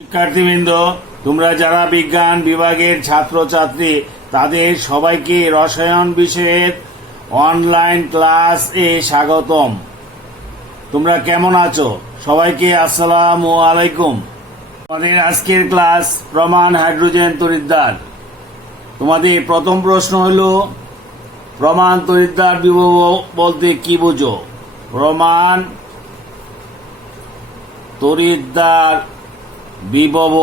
শিক্ষার্থীবৃন্দ, তোমরা যারা বিজ্ঞান বিভাগের ছাত্রছাত্রী তাদের সবাইকে রসায়ন বিষয়ের অনলাইন ক্লাস এ স্বাগতম। তোমরা কেমন আছো? সবাইকে আসসালামু আলাইকুম। তোমাদের আজকের ক্লাস প্রমাণ হাইড্রোজেন তড়িৎদ্বার। তোমাদের প্রথম প্রশ্ন হল প্রমাণ তড়িৎদ্বার বিভব বলতে কি বুঝো? প্রমাণ তড়িৎদ্বার বিভব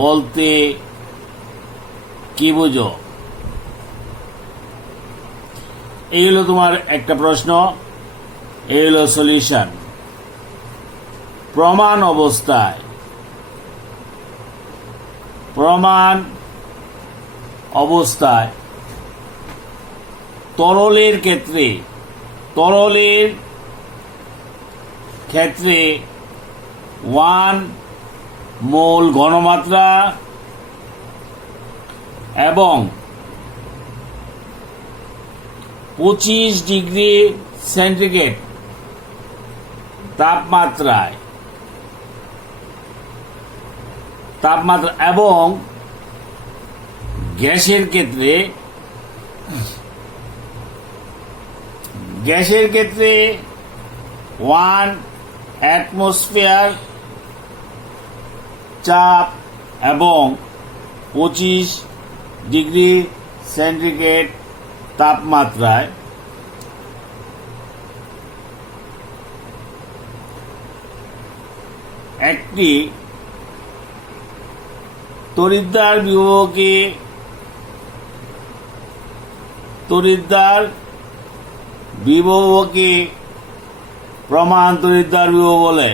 বলতে কি বুঝো? এই হলো তোমার একটা প্রশ্ন, এই হলো সলিউশন। প্রমাণ অবস্থায় তরলের ক্ষেত্রে 1 মোল ঘনমাত্রা এবং 25 ডিগ্রি সেন্টিগ্রেড তাপমাত্রা এবং গ্যাসের ক্ষেত্রে 1 অ্যাটমসফিয়ার চাপ এবং 25 ডিগ্রি সেন্টিগ্রেড তাপমাত্রায় একটি তড়িৎদ্বার বিভবকে প্রমাণ তড়িৎদ্বার বিভব বলে।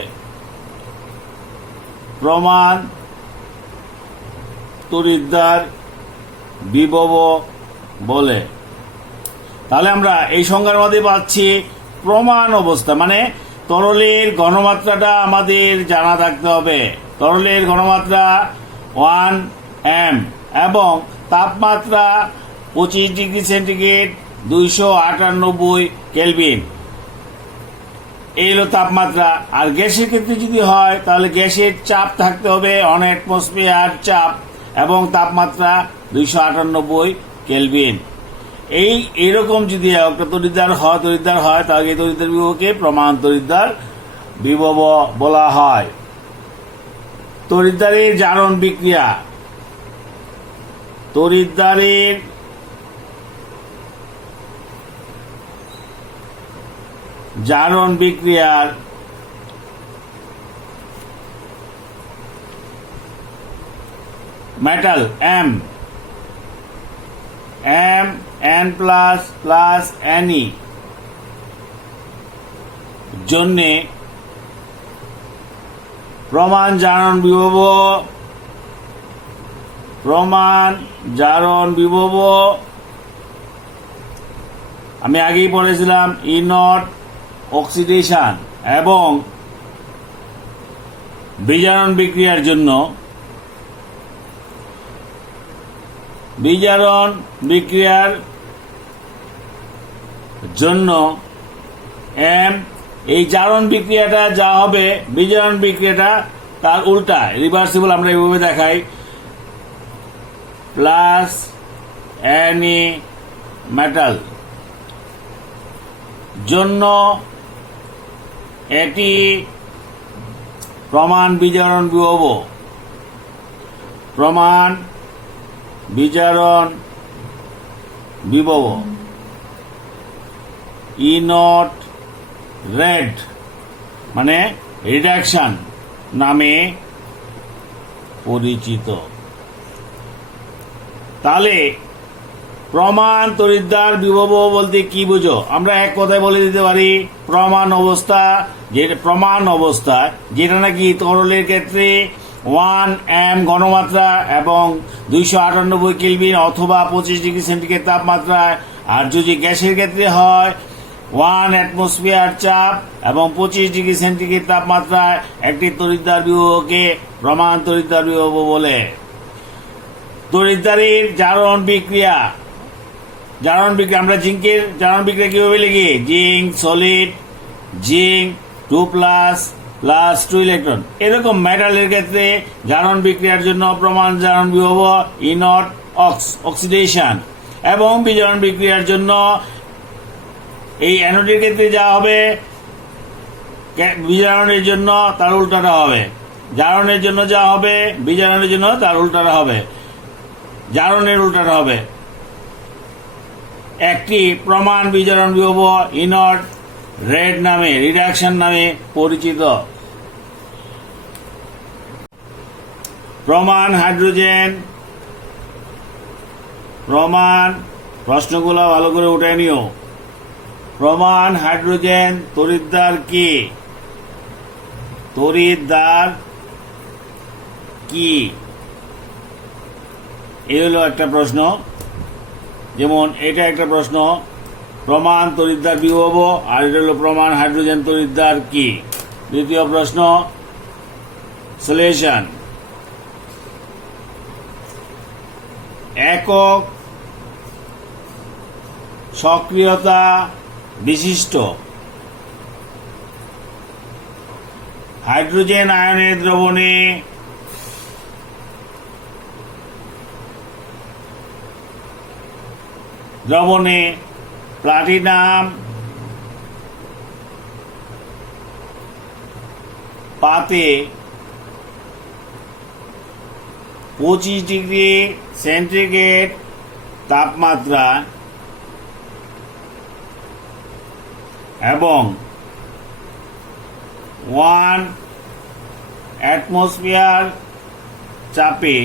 প্রমাণ তড়িৎদ্বার বিভব বলে। তাহলে আমরা এই সংজ্ঞার মধ্যে পাচ্ছি প্রমাণ অবস্থা মানে তরলের ঘনমাত্রাটা আমাদের জানা থাকতে হবে। তরলের ঘনমাত্রা 1 m এবং তাপমাত্রা 25 ডিগ্রি সেন্টিগ্রেড 298 কেলভিন। এই হলো তাপমাত্রা। আর গ্যাসের ক্ষেত্রে যদি হয় তাহলে গ্যাসের চাপ থাকতে হবে 1 অ্যাটমসফিয়ার চাপ এবং তাপমাত্রা 298 কেলভিন। এইরকম যদি একটা তড়িৎদ্বার হয় তাহলে এই তড়িৎদ্বার বিভবকে প্রমাণ তড়িৎদ্বার বিভব বলা হয়। তড়িৎদ্বারের জারণ বিক্রিয়া। তড়িৎদ্বারের জারণ বিক্রিয়ার metal M N plus Ne জন্যে প্রমাণ জারণ বিভব আমি আগেই পড়েছিলাম E0 অক্সিডেশন এবং বিজারণ বিক্রিয়ার জন্য M। এই জারণ বিক্রিয়াটা যা হবে বিজারণ বিক্রিয়াটা তার উল্টা রিভার্সিবল, আমরা এইভাবে দেখাই প্লাস Ne মেটাল জন্য এটি প্রমাণ বিজারণ বিভব E0 রেড মানে রিডাকশন নামে পরিচিত। তাহলে প্রমাণ তড়িৎদ্বার বিভব বলতে কি বুঝো? আমরা এক কথায় বলে দিতে পারি প্রমাণ অবস্থা যেটা নাকি তরলের ক্ষেত্রে 1 m ঘনমাত্রা এবং 298 কেলভিন অথবা 25 ডিগ্রি সেন্টিগ্রেড তাপমাত্রায়। আর যদি গ্যাসের ক্ষেত্রে হয় 1 অ্যাটমসফিয়ার চাপ এবং 25 ডিগ্রি সেন্টিগ্রেড তাপমাত্রায় একটি তড়িৎদ্বার বিভবকে প্রমাণ তড়িৎদ্বার বিভব বলে। তড়িৎদ্বারের জারণ বিক্রিয়া আমরা জিঙ্কের জারণ বিক্রিয়া কিভাবে লিখি? Zinc solid zinc 2+ plus 2 electron. এরকম মেটালের ক্ষেত্রে জারণ বিক্রিয়ার জন্য প্রমাণ জারণ বিভব ই নট অক্সিডেশন, এবং বিজারণ বিক্রিয়ার জন্য এই অ্যানোডের ক্ষেত্রে যা হবে বিজারণের জন্য তার উল্টাটা হবে, জারণের জন্য যা হবে বিজারণের জন্য তার উল্টাটা হবে, জারণের উল্টাটা হবে। একটি প্রমাণ বিজারণ বিভব ই নট রেড নামে, রিডাকশন নামে পরিচিত। প্রমাণ হাইড্রোজেন, প্রমাণ, প্রশ্নগুলো ভালো করে উঠে নিও। প্রমাণ হাইড্রোজেন তড়িৎদ্বার কি? তড়িৎদ্বার কি? এই হলো একটা প্রশ্ন। যেমন এটা একটা প্রশ্ন, প্রমাণ তড়িৎদ্বার বিভব, আর এটা হলো প্রমাণ হাইড্রোজেন তড়িৎদ্বার কি। দ্বিতীয় প্রশ্ন, সলিউশন। একক সক্রিয়তা বিশিষ্ট হাইড্রোজেন আয়নের দ্রবণে প্লাটিনাম পাতে 25 ডিগ্রি সেন্টিগ্রেড তাপমাত্রা এবং 1 অ্যাটমসফিয়ার চাপে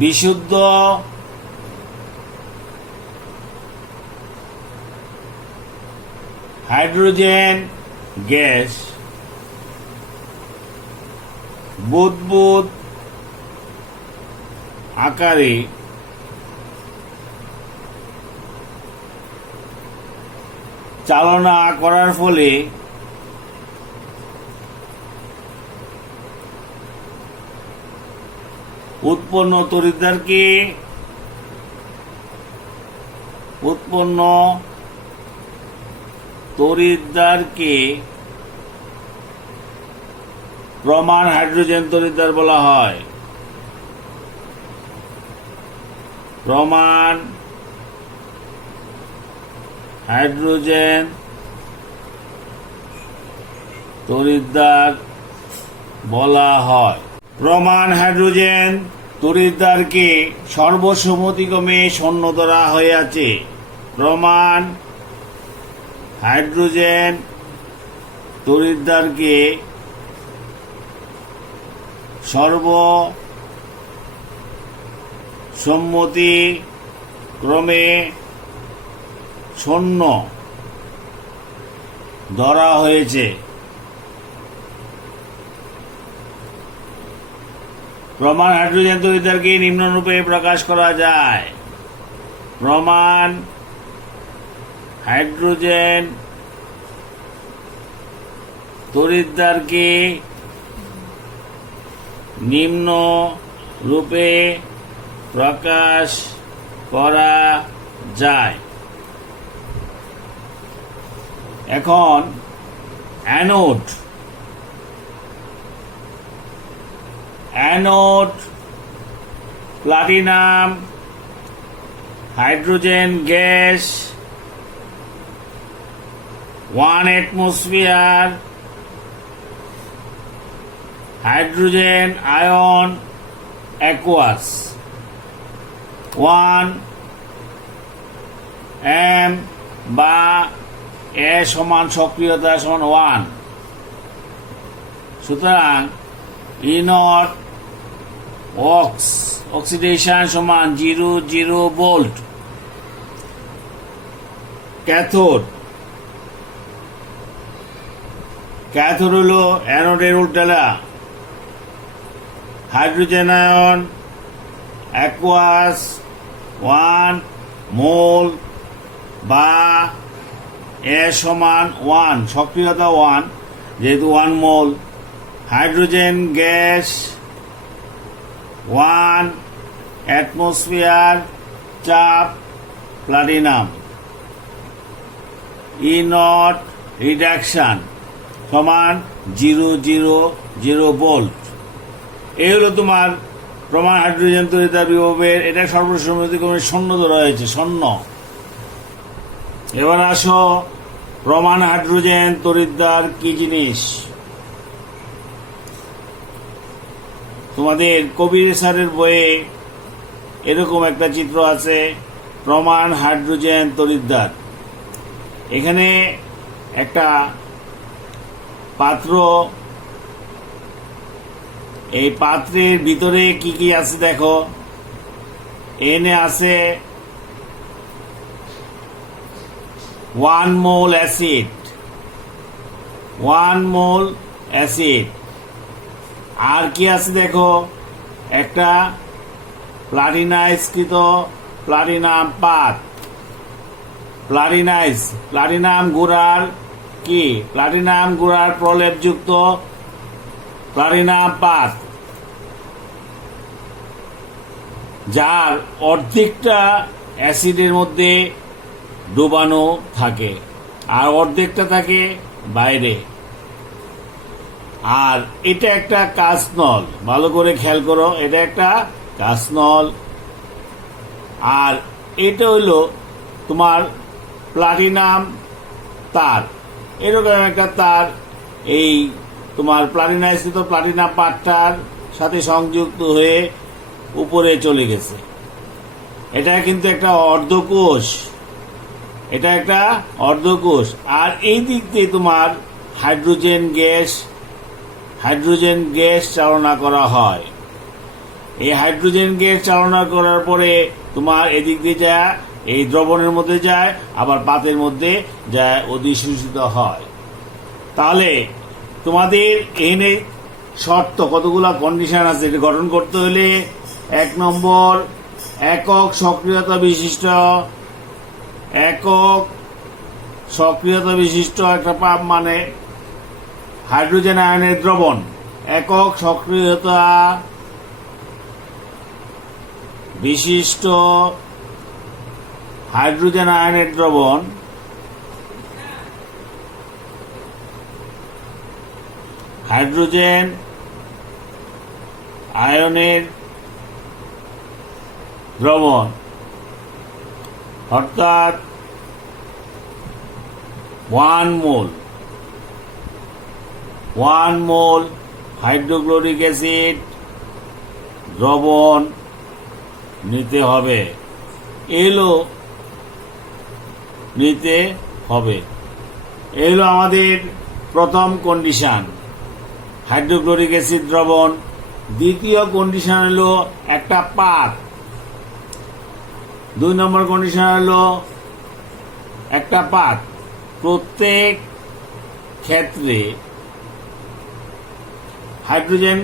বিশুদ্ধ হাইড্রোজেন গ্যাস বুদবুদ আকারে চালনা করার ফলে উৎপন্ন তড়িৎদ্বারকে প্রমাণ হাইড্রোজেন তড়িৎদ্বার বলা হয়। প্রমাণ হাইড্রোজেন তড়িৎদ্বার বলা হয়। প্রমাণ হাইড্রোজেন তড়িৎদ্বারকে সর্বসম্মতিক্রমে শূন্য ধরা হয়েছে। প্রমাণ হাইড্রোজেন তড়িৎদ্বারকে সর্বসম্মতিক্রমে শূন্য ধরা হয়েছে। প্রমাণ হাইড্রোজেন তড়িৎদ্বারকে নিম্নরূপে প্রকাশ করা যায়। প্রমাণ হাইড্রোজেন তড়িৎদ্বারকে নিম্ন রূপে প্রকাশ করা যায়। এখন anode platinum hydrogen gas 1 atmosphere hydrogen ion aqueous 1 m বা এ সমান সক্রিয়তা সমান 1। সুতরাং ই নট অক্সিডেশন সমান 0 ভোল্ট। ক্যাথোড হলো অ্যানোডের উল্টালা। হাইড্রোজেন আয়ন অ্যাকুয়াস 1 মোল বা এ সমান 1, সক্রিয়তা 1 যেহেতু 1 মোল। হাইড্রোজেন গ্যাস 1 অ্যাটমসফিয়ার চাপ প্লাটিনাম। ই নট রিডাকশন সমান 000 ভোল্ট। এই হলো তোমার প্রমাণ হাইড্রোজেন তড়িৎদ্বার বিভবের। এটা সর্বসম্মতিক্রমে শূন্য ধরা হয়েছে, শূন্য। এবার আসো প্রমাণ হাইড্রোজেন তড়িৎদ্বার কি জিনিস। তোমাদের কবির স্যারের বইয়ে এরকম একটা চিত্র আছে, প্রমাণ হাইড্রোজেন তড়িৎদ্বার। এখানে একটা পাত্র, এই পাত্রের ভিতরে কি কি আছে দেখো। এনে আছে 1 মোল অ্যাসিড, 1 মোল অ্যাসিড। আর কি আছে দেখো, একটা প্লাটিনাইজকৃত প্লাটিনাম পাত, প্লাটিনাম গুড়ার কি, প্লাটিনাম গুড়ার প্রলেপযুক্ত প্লাটিনাম পাত, যার অর্ধেকটা অ্যাসিডের মধ্যে ডুবানো থাকে আর অর্ধেকটা থাকে বাইরে। আর এটা একটা কাঁচনল, ভালো করে খেয়াল করো, এটা একটা কাঁচনল। আর এটা হইল তোমার প্লাটিনাম তার, এরকম একটা তার এই তোমার প্লাটিনাইজকৃত প্লাটিনাম পাতটার সাথে সংযুক্ত হয়ে উপরে চলে গেছে। এটা কিন্তু একটা অর্ধকোষ, এটা একটা অর্ধকোষ। আর এই দিক দিয়ে তোমার হাইড্রোজেন গ্যাস চালনা করা হয়। এই হাইড্রোজেন গ্যাস চালনা করার পরে তোমার এদিক দিয়ে যায়, এই দ্রবণের মধ্যে যায়, আবার পাতের মধ্যে যায়, অধিশোষিত হয়। তাহলে তোমাদের এনে শর্ত কতগুলা কন্ডিশন আছে এটা গঠন করতে হলে। 1 নম্বর, একক সক্রিয়তা বিশিষ্ট একটা পাপ, মানে হাইড্রোজেন আয়নের দ্রবণ, একক সক্রিয়তা বিশিষ্ট হাইড্রোজেন আয়নের দ্রবণ হাইড্রোজেন আয়নের দ্রবণ, অর্থাৎ 1 মোল হাইড্রোক্লোরিক অ্যাসিড দ্রবণ নিতে হবে, নিতে হবে। এই হলো আমাদের প্রথম কন্ডিশন, হাইড্রোক্লোরিক অ্যাসিড দ্রবণ। দ্বিতীয় কন্ডিশন হলো একটা পাত। 2 নম্বর কন্ডিশন হলো একটা পাত। প্রত্যেক ক্ষেত্রে হাইড্রোজেন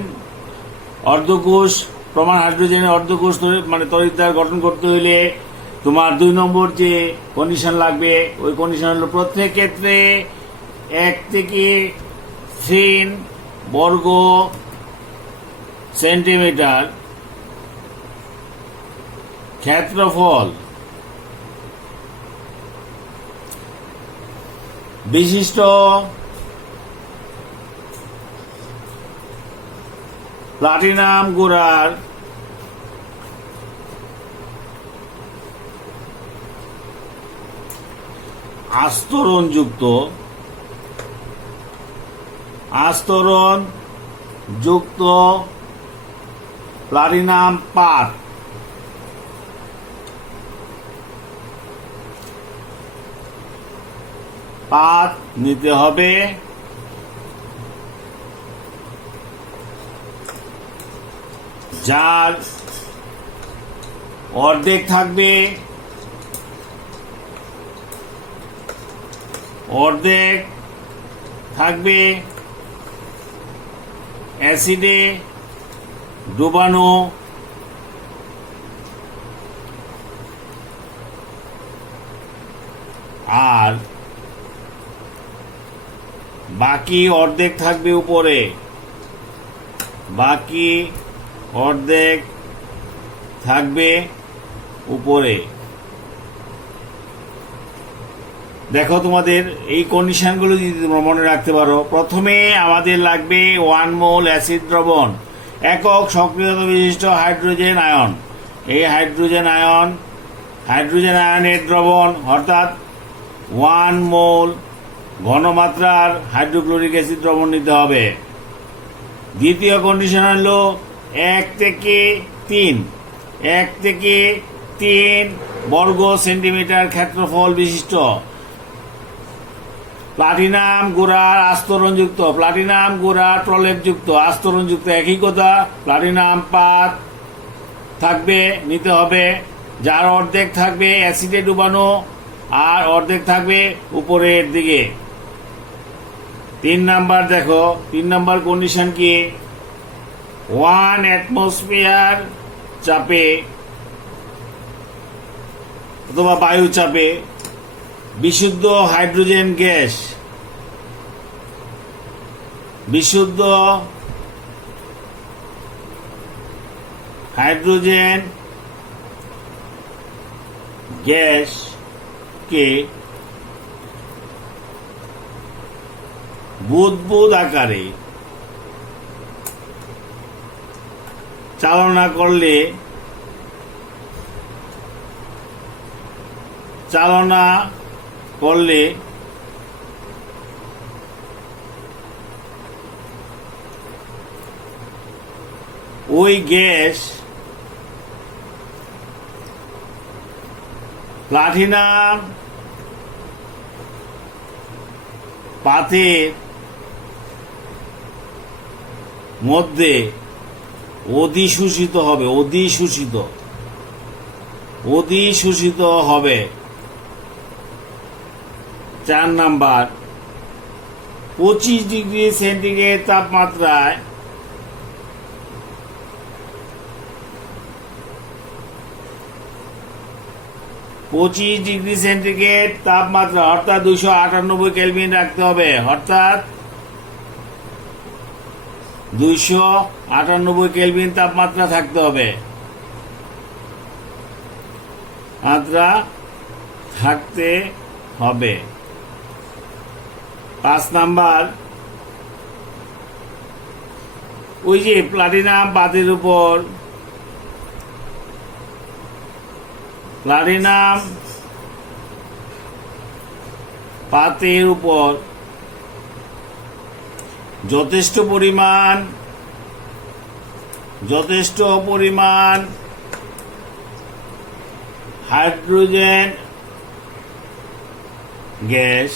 অর্ধকোষ, প্রমাণ হাইড্রোজেনের অর্ধকোষ মানে তড়িৎদ্বার গঠন করতে হইলে তোমার 2 নম্বর যে কন্ডিশন লাগবে, ওই কন্ডিশন হলো প্রত্যেক ক্ষেত্রে 1 থেকে 3 বর্গ সেন্টিমিটার ক্ষেত্রফল বিশিষ্ট প্লাটিনাম গুড়ার আস্তরণযুক্ত প্লাটিনাম পাত নিতে হবে। যার অর্ধেক থাকবে অ্যাসিডে ডুবানো, আর বাকি অর্ধেক থাকবে উপরে, দেখো তোমাদের এই কন্ডিশনগুলো যদি তোমরা মনে রাখতে পারো, প্রথমে আমাদের লাগবে 1 মোল অ্যাসিড দ্রবণ, একক সক্রিয়তা বিশিষ্ট হাইড্রোজেন আয়ন। এই হাইড্রোজেন আয়নের দ্রবণ অর্থাৎ 1 মোল ঘনমাত্রার হাইড্রোক্লোরিক অ্যাসিড দ্রবণ নিতে হবে। দ্বিতীয় কন্ডিশন হলো 1 থেকে 3 বর্গ সেন্টিমিটার ক্ষেত্রফল বিশিষ্ট প্লাটিনাম গুড়ার আস্তরণযুক্ত, প্লাটিনাম গুড়ার প্রলেপযুক্ত আস্তরণযুক্ত, একই কথা, প্লাটিনাম পাত থাকবে, নিতে হবে, যার অর্ধেক থাকবে অ্যাসিডে ডুবানো আর অর্ধেক থাকবে উপরের দিকে। 3 নাম্বার দেখো, 3 নাম্বার কন্ডিশন কি, 1 অ্যাটমসফিয়ার চাপে অথবা বায়ু চাপে বিশুদ্ধ হাইড্রোজেন গ্যাস, বিশুদ্ধ হাইড্রোজেন গ্যাসকে বুদবুদ আকারে চালনা করলে ওই গ্যাস প্লাটিনাম পাতের মধ্যে অধিশোষিত হবে। 4 নাম্বার, 25 ডিগ্রি সেন্টিগ্রেড তাপমাত্রায় অর্থাৎ 298 কেলভিন রাখতে হবে, অর্থাৎ 298 কেলভিন তাপমাত্রা থাকতে হবে, 5 নাম্বার, ওই যে প্লাটিনাম পাতের উপর যথেষ্ট পরিমাণ হাইড্রোজেন গ্যাস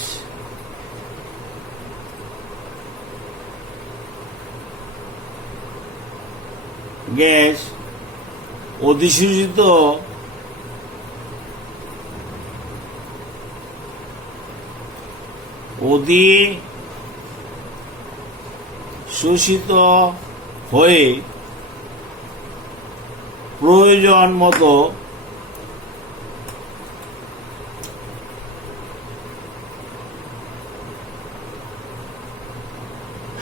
অধিশোষিত হয়ে প্রয়োজন মতো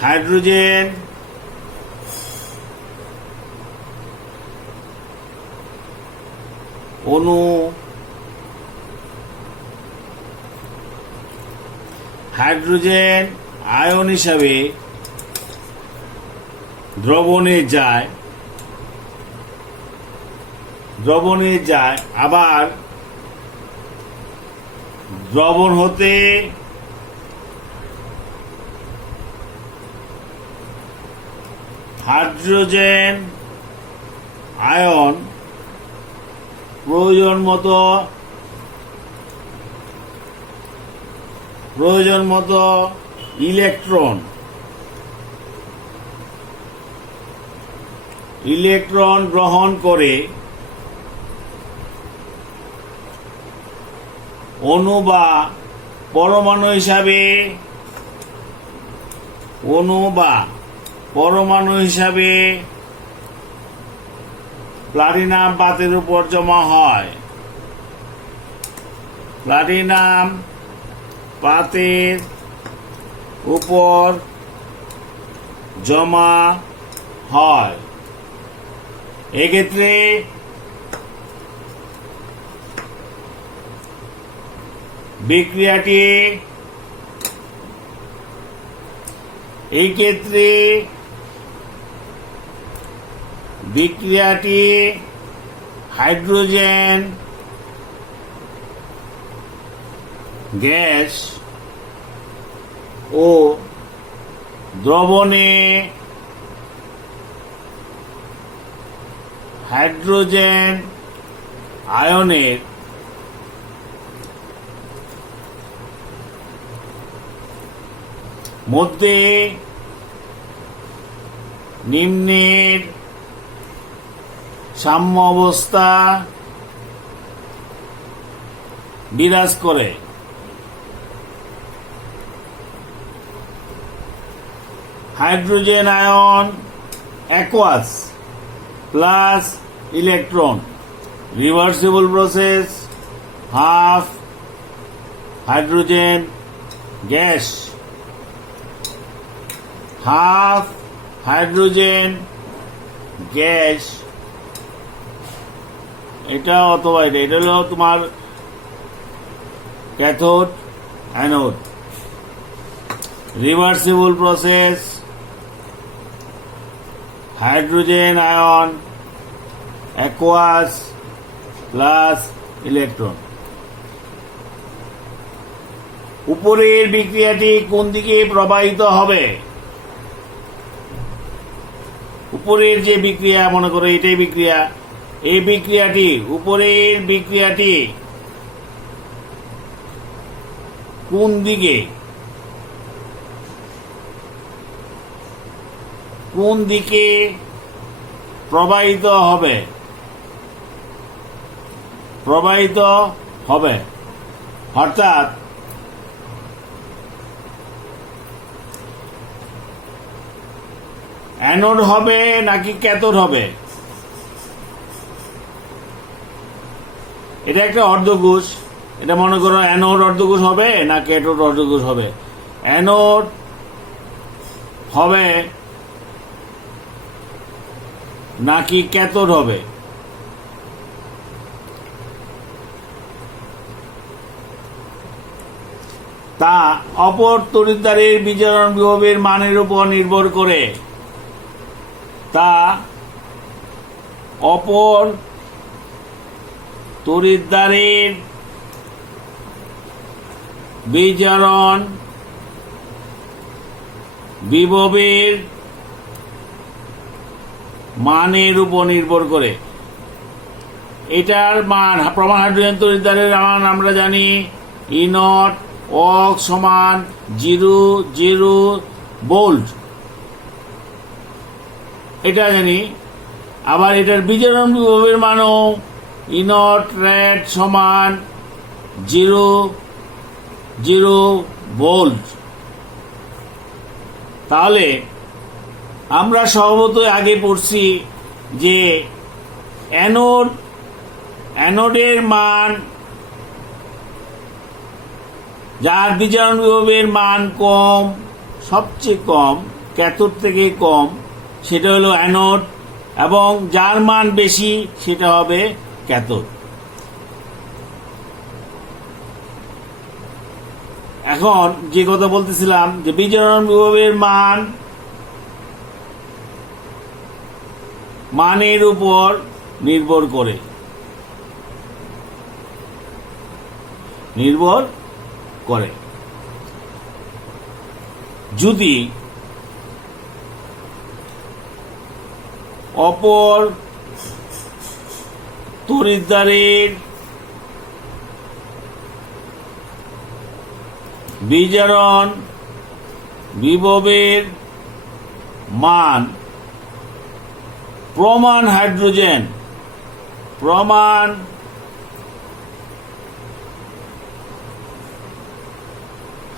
হাইড্রোজেন অণু হাইড্রোজেন আয়ন হিসাবে দ্রবণে যায়, আবার দ্রবণ হতে হাইড্রোজেন আয়ন প্রয়োজন মতো ইলেকট্রন গ্রহণ করে অণু বা পরমাণু হিসাবে প্লাটিনাম পাতের উপর জমা হয়। প্লাটিনাম পাতের উপর জমা হয়। এক্ষেত্রে বিক্রিয়াটি এই ক্ষেত্রে বিক্রিয়াটি হাইড্রোজেন গ্যাস ও দ্রবণে হাইড্রোজেন আয়নের মধ্যে নিম্নের সাম্য অবস্থা বিরাজ করে। Hydrogen ion aqueous plus electron, reversible process, half hydrogen gas, half hydrogen gas, এটা অথবা এটা হলো তোমার cathode anode. Reversible process, hydrogen ion aqueous plus electron. উপরের বিক্রিয়াটি কোন দিকে প্রবাহিত হবে? উপরের যে বিক্রিয়া, মনে করো এটাই বিক্রিয়া, এই বিক্রিয়াটি, উপরের বিক্রিয়াটি কোন দিকে প্রবাহিত হবে? অর্থাৎ অ্যানোড হবে নাকি ক্যাথোড হবে? এটা একটা অর্ধকোষ, এটা মনে করো অ্যানোড অর্ধকোষ হবে না ক্যাথোড অর্ধকোষ হবে? অ্যানোড হবে নাকি ক্যাথোড হবে? তা অপর তড়িৎদ্বারের বিজারণ বিভবের মানের উপর নির্ভর করে। অপর তড়িৎদ্বারের বিজারণ বিভবের মানের উপর নির্ভর করে। এটার মান, প্রমাণ হাইড্রোজেন তড়িৎদ্বারের মান আমরা জানি E0 সমান 0.0 ভোল্ট, এটা জানি। আবার এটার বিজারণ বিভবের মানও E0 রেড সমান 0.0 ভোল্ট। তাহলে আমরা স্বভাবতই আগে পড়ছি যে অ্যানোডের মান, যার বিজারণ বিভবের মান কম, সবচেয়ে কম, ক্যাথোড থেকে কম, সেটা হলো অ্যানোড, এবং যার মান বেশি সেটা হবে ক্যাথোড। এখন যে কথা বলতেছিলাম যে বিজারণ বিভবের মানের উপর নির্ভর করে। যদি অপর তড়িৎদ্বারের বিজারণ বিভবের মান প্রমাণ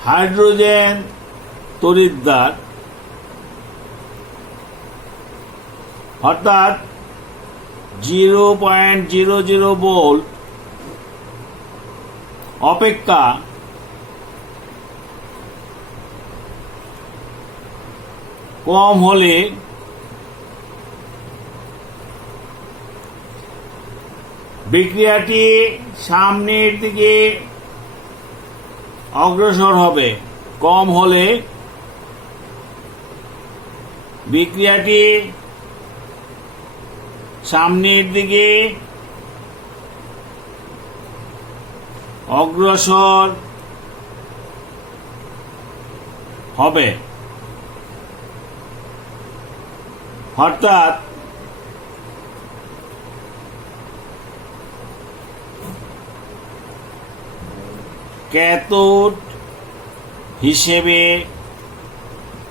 হাইড্রোজেন তড়িৎদ্বার, অর্থাৎ 0.00 ভোল্ট অপেক্ষা কম হলে বিক্রিয়াটি সামনের দিকে অগ্রসর হবে, কম হলে বিক্রিয়াটি সামনের দিকে অগ্রসর হবে। অর্থাৎ ক্যাথোড হিসেবে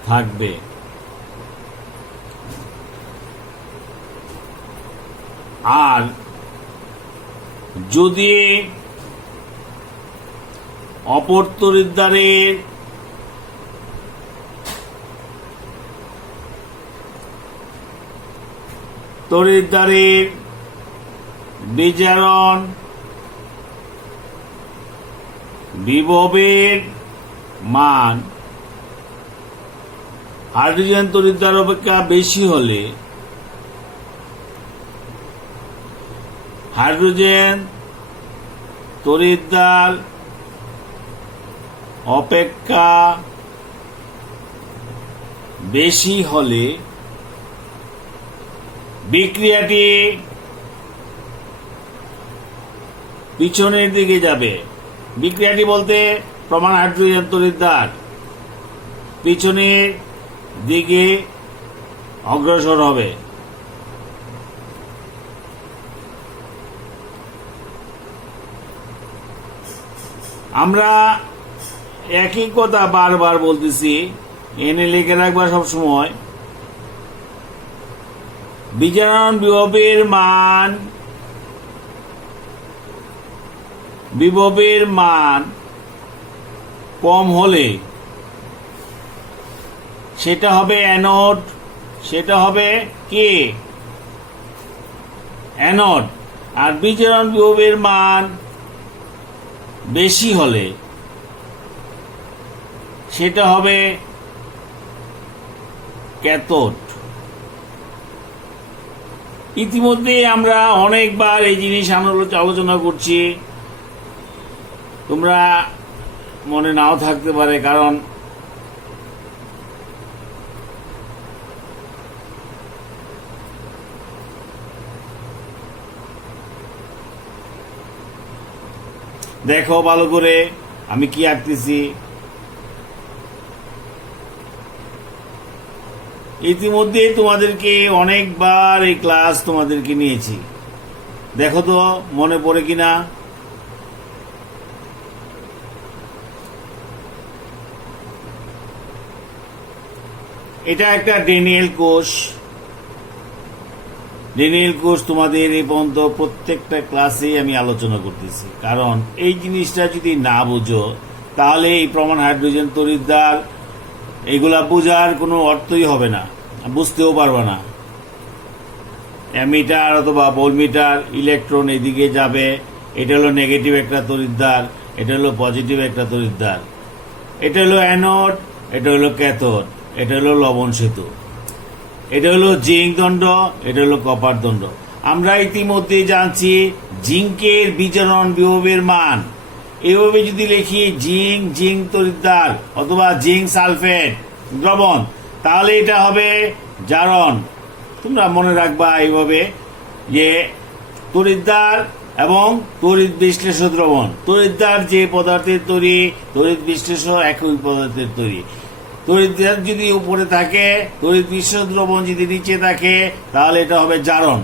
থাকবে। আর যদি অপর তড়িৎদ্বারের বিজারণ বিভবের মান হাইড্রোজেন তড়িৎদ্বার অপেক্ষা বেশি হলে হাইড্রোজেন তড়িৎদ্বার অপেক্ষা বেশি হলে বিক্রিয়াটি পিছনের দিকে যাবে। বিক্রিয়াটি বলতে প্রমাণ হাইড্রোজেন তড়িৎদ্বার পিছনের দিকে অগ্রসর হবে। আমরা একই কথা বারবার বলতেছি, এনে লিখে রাখবা সবসময়। বিজারণ বিভবের মান কম হলে সেটা হবে অ্যানোড, সেটা হবে কি অ্যানোড। আর বিজারণ বিভবের মান বেশি হলে সেটা হবে ক্যাথোড। ইতিমধ্যে আমরা অনেকবার এই জিনিস আলোচনা করছি, তোমরা মনে নাও থাকতে পারে, কারণ দেখো ভালো করে আমি কি আঁকতেছি। ইতিমধ্যে তোমাদেরকে অনেকবার এই ক্লাস তোমাদেরকে নিয়েছি, দেখো তো মনে পড়ে কিনা। এটা একটা ড্যানিয়েল কোষ। ড্যানিয়েল কোষ তোমাদের এই পর্যন্ত প্রত্যেকটা ক্লাসে আমি আলোচনা করতেছি, কারণ এই জিনিসটা যদি না বুঝো তাহলে এই প্রমাণ হাইড্রোজেন তড়িৎদ্বার এগুলা বোঝার কোনো অর্থই হবে না, বুঝতেও পারবে না। অ্যামিটার অথবা ভোল্টমিটার ইলেকট্রন এদিকে যাবে, এটা হলো নেগেটিভ একটা তড়িৎদ্বার, এটা হলো পজিটিভ একটা তড়িৎদ্বার, এটা হলো অ্যানোড, এটা হলো ক্যাথোড, এটা হলো লবণ সেতু, এটা হলো জিঙ্ক দণ্ড, এটা হলো কপার দণ্ড। আমরা ইতিমধ্যে জানছি জিঙ্কের বিজারণ বিভবের মান। এইভাবে যদি লিখি জিঙ্ক তড়িৎদ্বার অথবা জিঙ্ক সালফেট দ্রবণ, তাহলে এটা হবে জারণ। তোমরা মনে রাখবা এইভাবে যে তড়িৎদ্বার এবং তড়িৎ বিশ্লেষ দ্রবণ। তড়িৎদ্বার যে পদার্থের তৈরি, তড়িৎ বিশ্লেষ একই পদার্থের তৈরি। তড়িৎদ্বার যদি উপরে থাকে, তড়িৎ বিশ্লেষ দ্রবণ যদি নিচে থাকে, তাহলে এটা হবে জারণ।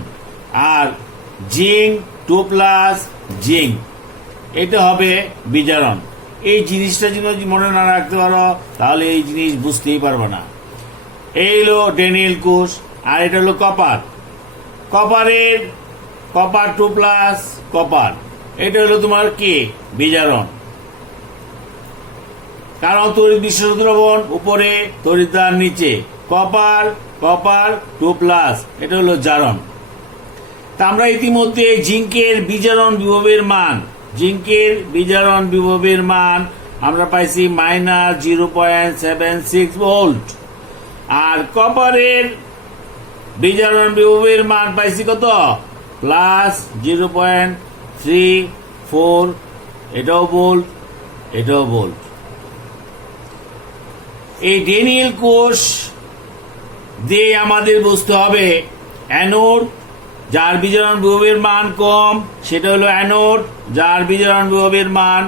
আর জিঙ্ক 2+ জিঙ্ক, এটা হবে বিজারণ। এই জিনিসটা যদি মনে না রাখতে পারো তাহলে এই জিনিস বুঝতেই পারবে না। এই হলো ড্যানিয়েল কোষ, আর এটা হলো কপার। কপার 2+ কপার, এটা হলো তোমার কি বিজারণ। কারণ তড়িৎ বিশ্লেষ দ্রবণ উপরে, তড়িৎদ্বার নিচে, কপার 2+, এটা হলো জারণ। তা আমরা ইতিমধ্যে জিঙ্কের বিজারণ বিভবের মান আমরা পাইছি -0.76 ভোল্ট। আর কপারের বিজারণ বিভবের মান পাইছি কত? +0.34, এটাও ভোল্ট, এটাও ভোল্ট। এই ডেনিয়েল কোষ দিয়ে আমাদের বুঝতে হবে অ্যানোড যার বিজারণ বিভবের মান কম সেটা হলো অ্যানোড, যার বিজারণ বিভবের মান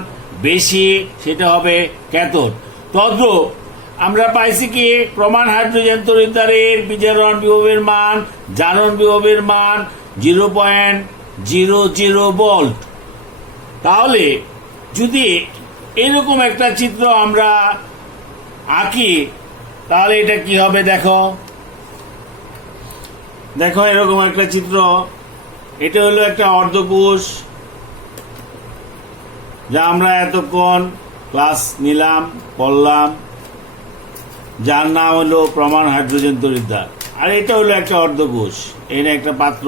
বেশি সেটা হবে ক্যাথোড। তদ্রূপ আমরা পাইছি কি প্রমাণ হাইড্রোজেন তড়িৎদ্বারের বিজারণ বিভবের মান, জারণ বিভবের মান 0.00 ভোল্ট। তাহলে যদি এরকম একটা চিত্র আমরা আঁকি তাহলে এটা কি হবে দেখো এরকম একটা চিত্র। এটা হলো একটা অর্ধকোষ যা আমরা এতক্ষণ ক্লাস নিলাম পড়লাম, যার নাম হলো প্রমাণ হাইড্রোজেন তড়িৎদ্বার। আর এটা হলো একটা অর্ধকোষ, এটা একটা পাত্র।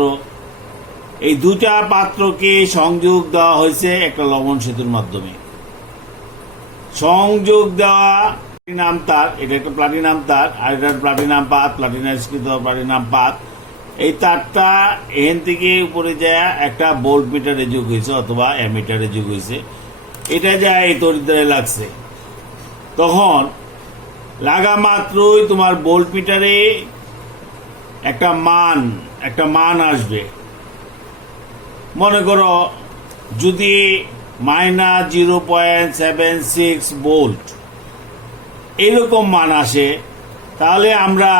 এই দুটা পাত্রকে সংযোগ দেওয়া হয়েছে একটা লবণ সেতুর মাধ্যমে। সংযোগ দেওয়া প্লাটিনাম তার, এটা একটা প্লাটিনাম তার, আর এটা প্লাটিনাম পাত, প্লাটিনাস্কৃত প্লাটিনাম পাত। এই তারটা এখান থেকে উপরে যায় একটা ভোল্ট মিটারে যোগ হয়েছে অথবা অ্যামিটারে যোগ হয়েছে, এটা যায় এই তড়িৎদ্বারে লাগছে। তখন লাগা মাত্রই তোমার ভোল্ট মিটারে একটা মান আসবে। মনে করো যদি -0.76 ভোল্ট এরকম মান আসে তাহলে আমরা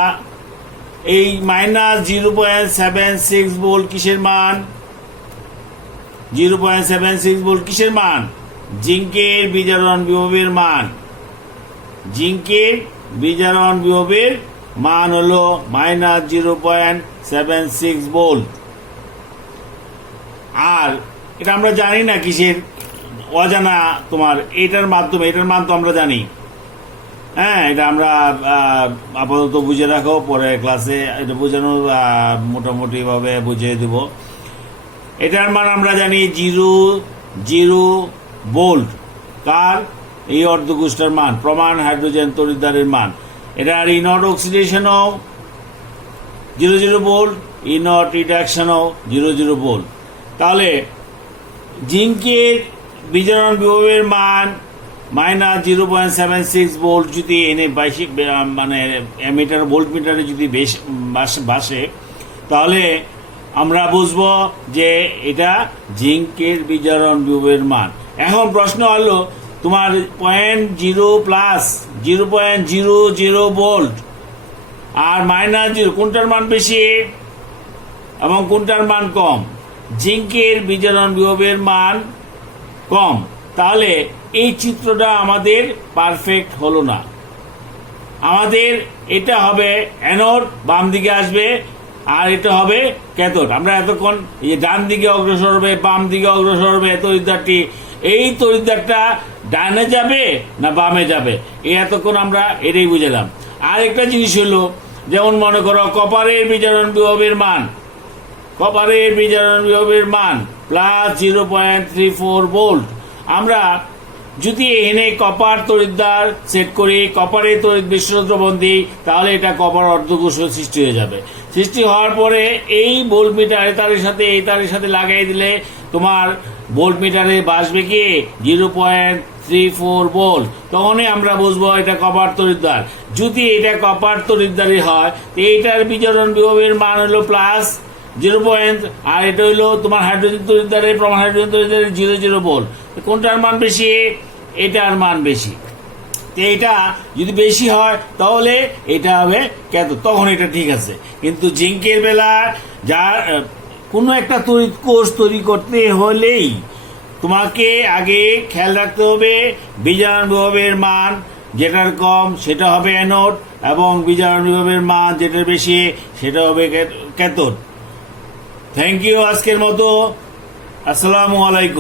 এই -0.76 ভোল্ট কিসের মান? 0.76 ভোল্ট কিসের মান? জিঙ্কের বিজারণ বিভবের মান। জিঙ্কের বিজারণ বিভবের মান হলো -0.76 ভোল্ট। আর এটা আমরা জানি না কিসের, অজানা তোমার এটার মাধ্যমে, এটার মান তো আমরা জানি। হ্যাঁ, এটা আমরা আপাতত বুঝে রাখো, পরে ক্লাসে এটা বোঝানোর মোটামুটি ভাবে বুঝিয়ে দেব। এটার মান আমরা জানি 0.0 ভোল্ট। কার? এই অর্ধকোষটার মান, প্রমাণ হাইড্রোজেন তড়িৎদ্বারের মান। এটার ইনট অক্সিডেশনও 0.0 ভোল্ট, ইনট রিডাকশনও 0.0 ভোল্ট। তাহলে জিঙ্কের বিজারণ বিভবের মান -0.76 ভোল্ট যদি এনে মানে অ্যামিটার ভোল্ট মিটারে যদি বাসে তাহলে আমরা বুঝবো যে এটা জিঙ্কের বিজারণ বিভবের মান। এখন প্রশ্ন হলো তোমার 0.0 প্লাস 0.00 ভোল্ট আর -0 কোনটার মান বেশি এবং কোনটার মান কম? জিঙ্কের বিজারণ বিভবের মান কম। তাহলে এই চিত্রটা আমাদের পারফেক্ট হলো না। আমাদের এটা হবে অ্যানোড, বাম দিকে আসবে, আর এটা হবে ক্যাথোড। আমরা এতক্ষণ এই ডান দিকে অগ্রসর হবে, বাম দিকে অগ্রসর হবে তড়িৎদ্বারটি, এই তড়িৎদ্বারটা ডানে যাবে না বামে যাবে, এই এতক্ষণ আমরা এটাই বুঝলাম। আর একটা জিনিস হলো, যেমন মনে করো কপারের বিজারণ বিভবের মান, কপারের বিজারণ বিভবের মান +0.34 ভোল্ট। আমরা যদি এখানে কপার তড়িৎদ্বার সেট করি, কপারের তড়িৎ বিশ্বরোধ দ্রবণ দিই, তাহলে এটা কপার অর্ধকোষ সৃষ্টি হয়ে যাবে। সৃষ্টি হওয়ার পরে এই ভোল্ট মিটার এই তারের সাথে লাগাই দিলে তোমার ভোল্ট মিটারে বাসবে কি 0.34 ভোল্ট। তখনই আমরা বুঝবো এটা কপার তড়িৎদ্বার। যদি এটা কপার তড়িৎদ্বারই হয়, এইটার বিজারণ বিভবের মান হলো +0. আর এটা হইলো তোমার হাইড্রোজেন তড়িৎদ্বারের, প্রমাণ হাইড্রোজেন তড়িৎদ্বারের 0.0 ভোল্ট। কোনটার মান বেশি? এটার মান বেশি। এটা যদি বেশি হয় তাহলে এটা হবে ক্যাথোড, তখন এটা ঠিক আছে। কিন্তু জিঙ্কের বেলা যার কোনো একটা তড়িৎ কোষ তৈরি করতে হলেই তোমাকে আগে খেয়াল রাখতে হবে বিজারণ বিভবের মান যেটার কম সেটা হবে অ্যানোড, এবং বিজারণ বিভবের মান যেটার বেশি সেটা হবে ক্যাথোড। থ্যাংক ইউ আজকের মতো। আসসালামু আলাইকুম।